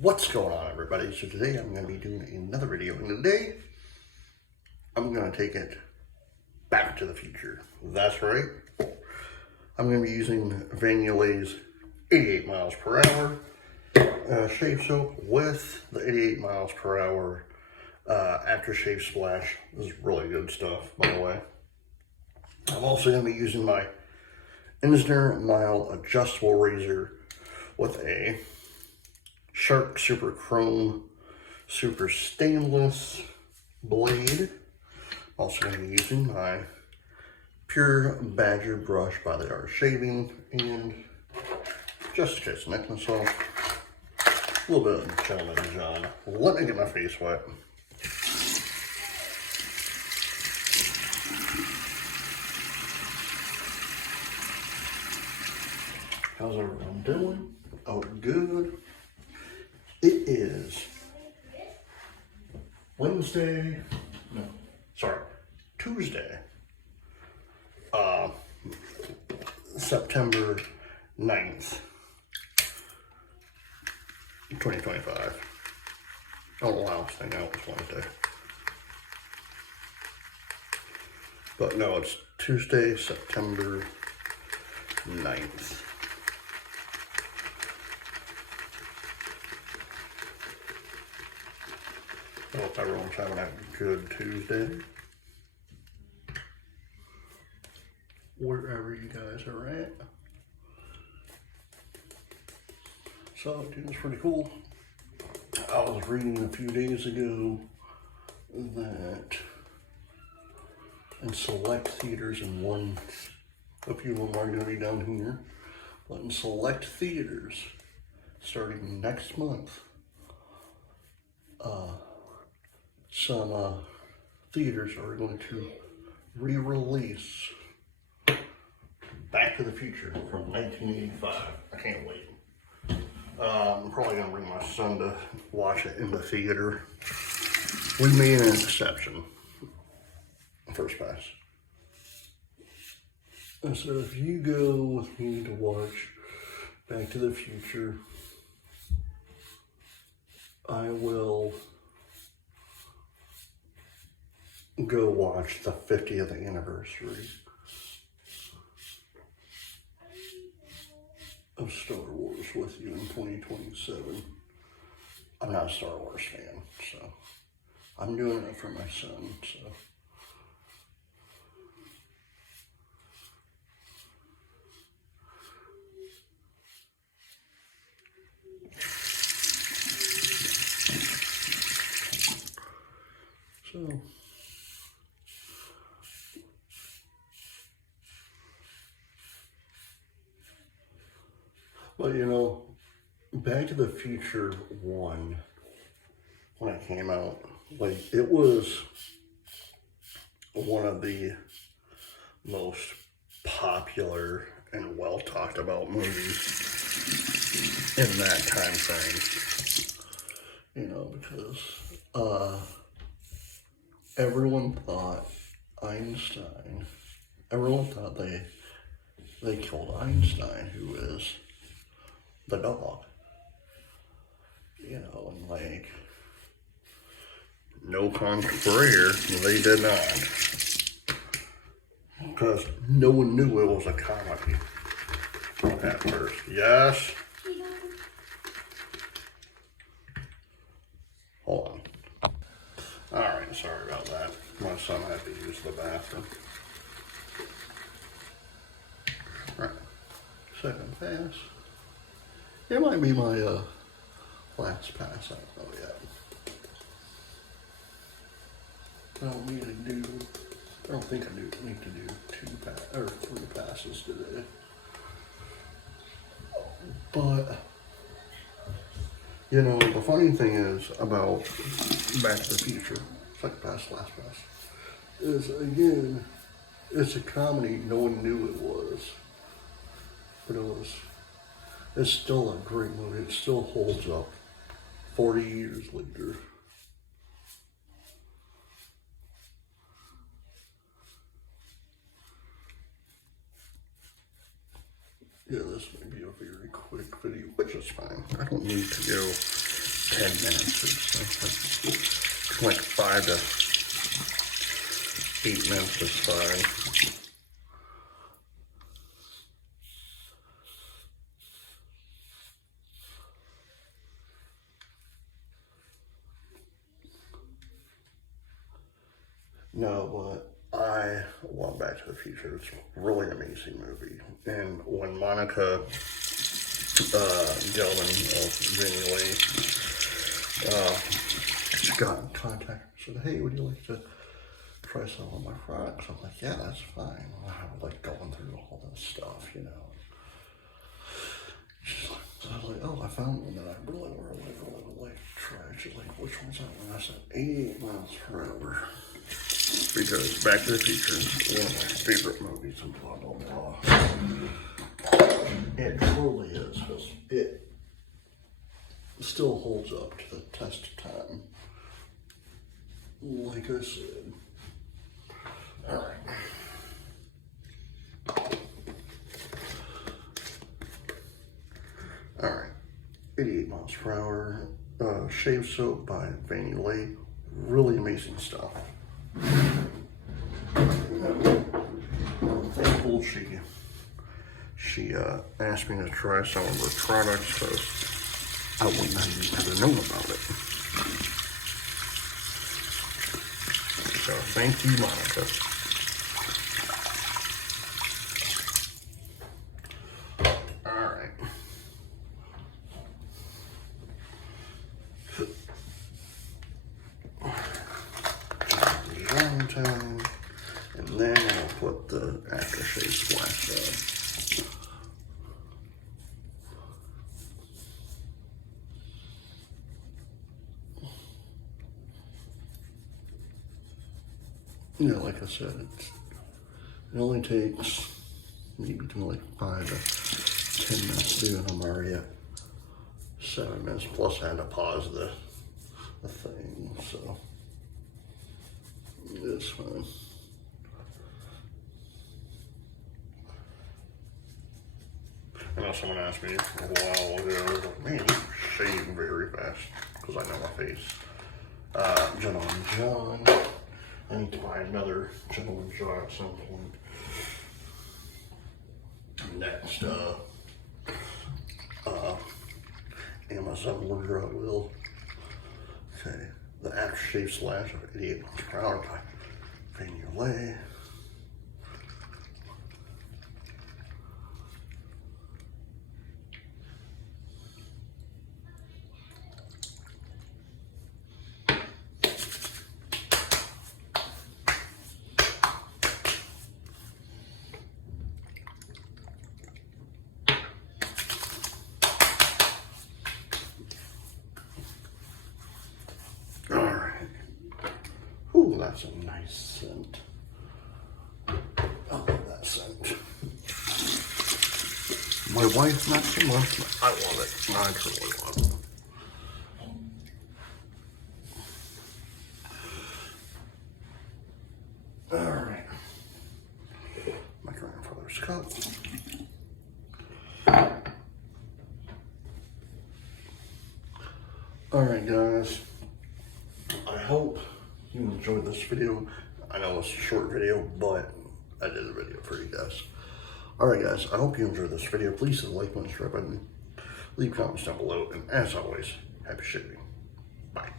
What's going on, everybody? So today I'm going to be doing another video, and today I'm going to take it back to the future. That's right. I'm going to be using Yulay's 88 miles per hour shave soap with the 88 miles per hour aftershave splash. This is really good stuff, by the way. I'm also going to be using my Insner Mile adjustable razor with a Shark Super Chrome Super Stainless blade. Also going to be using my Pure Badger brush by the Art of Shaving, and just to get some necklace off, a little bit of Gentleman John. Let me get my face wet. How's everyone doing? Oh, good. It is Tuesday, September 9th, 2025. I don't know why I was thinking it was Wednesday. But no, it's Tuesday, September 9th. I hope everyone's having a good Tuesday, wherever you guys are at. So, dude, it's pretty cool. I was reading a few days ago that in select theaters, and a few of them are going to be down here, but in select theaters, starting next month, some theaters are going to re-release Back to the Future from 1985. I can't wait. I'm probably going to bring my son to watch it in the theater. We made an exception. First pass. And so if you go with me to watch Back to the Future, I will go watch the 50th anniversary of Star Wars with you in 2027. I'm not a Star Wars fan, so I'm doing it for my son, so. But you know, Back to the Future 1, when it came out, like, it was one of the most popular and well talked about movies in that time frame. You know, because everyone thought they killed Einstein, who is the dog. You know, and like, no contrary, they did not. Because no one knew it was a comedy at first. Yes? Hold on. Alright, sorry about that. My son had to use the bathroom. Alright, second pass. It might be my last pass, I don't know yet. I don't think I need to do 3 passes today. But, you know, the funny thing is about Back to the Future, second pass, last pass, is, again, it's a comedy no one knew it was. But it's still a great movie. It still holds up 40 years later. Yeah, this may be a very quick video, which is fine. I don't need to go 10 minutes or so. Like 5 to 8 minutes is fine. No, but I want Back to the Future. It's a really amazing movie. And when Monica Gelman of Yulay she got in contact and said, hey, would you like to try some of my products? I'm like, yeah, that's fine. I was like going through all this stuff, you know. She's like, so I was like, oh, I found one that I really like to try. She's like, which one's that one? I said, 88 miles per hour. Because Back to the Future is one of my favorite movies and blah, blah, blah. It truly is, because it still holds up to the test of time. Like I said. Alright. Alright. 88 miles per hour. Shave soap by Yulay. Really amazing stuff. I'm thankful she asked me to try some of her products because I wouldn't have ever known about it. So thank you, Monica. All right. Time, and then I'll put the aftershave splash on. You know, like I said, it only takes maybe between like 5 to 10 minutes to do, and I'm already at 7 minutes. Plus, I had to pause the thing, so. It's fine. I know someone asked me a while ago, man, you shave very fast, because I know my face. Gentleman John. I need to buy another Gentleman John at some point. Next, Amazon order I will. Okay. The aftershave slash of 88 miles per hour by Yulay. Ooh, that's a nice scent. I love that scent. My wife, not so much, but I love it. I truly love it. Alright. My grandfather's cup. Alright, guys. I hope you enjoyed this video. I know it's a short video, but I did a video for you guys. Alright guys, I hope you enjoyed this video. Please hit the like button, subscribe button, leave comments down below, and as always, happy shipping. Bye.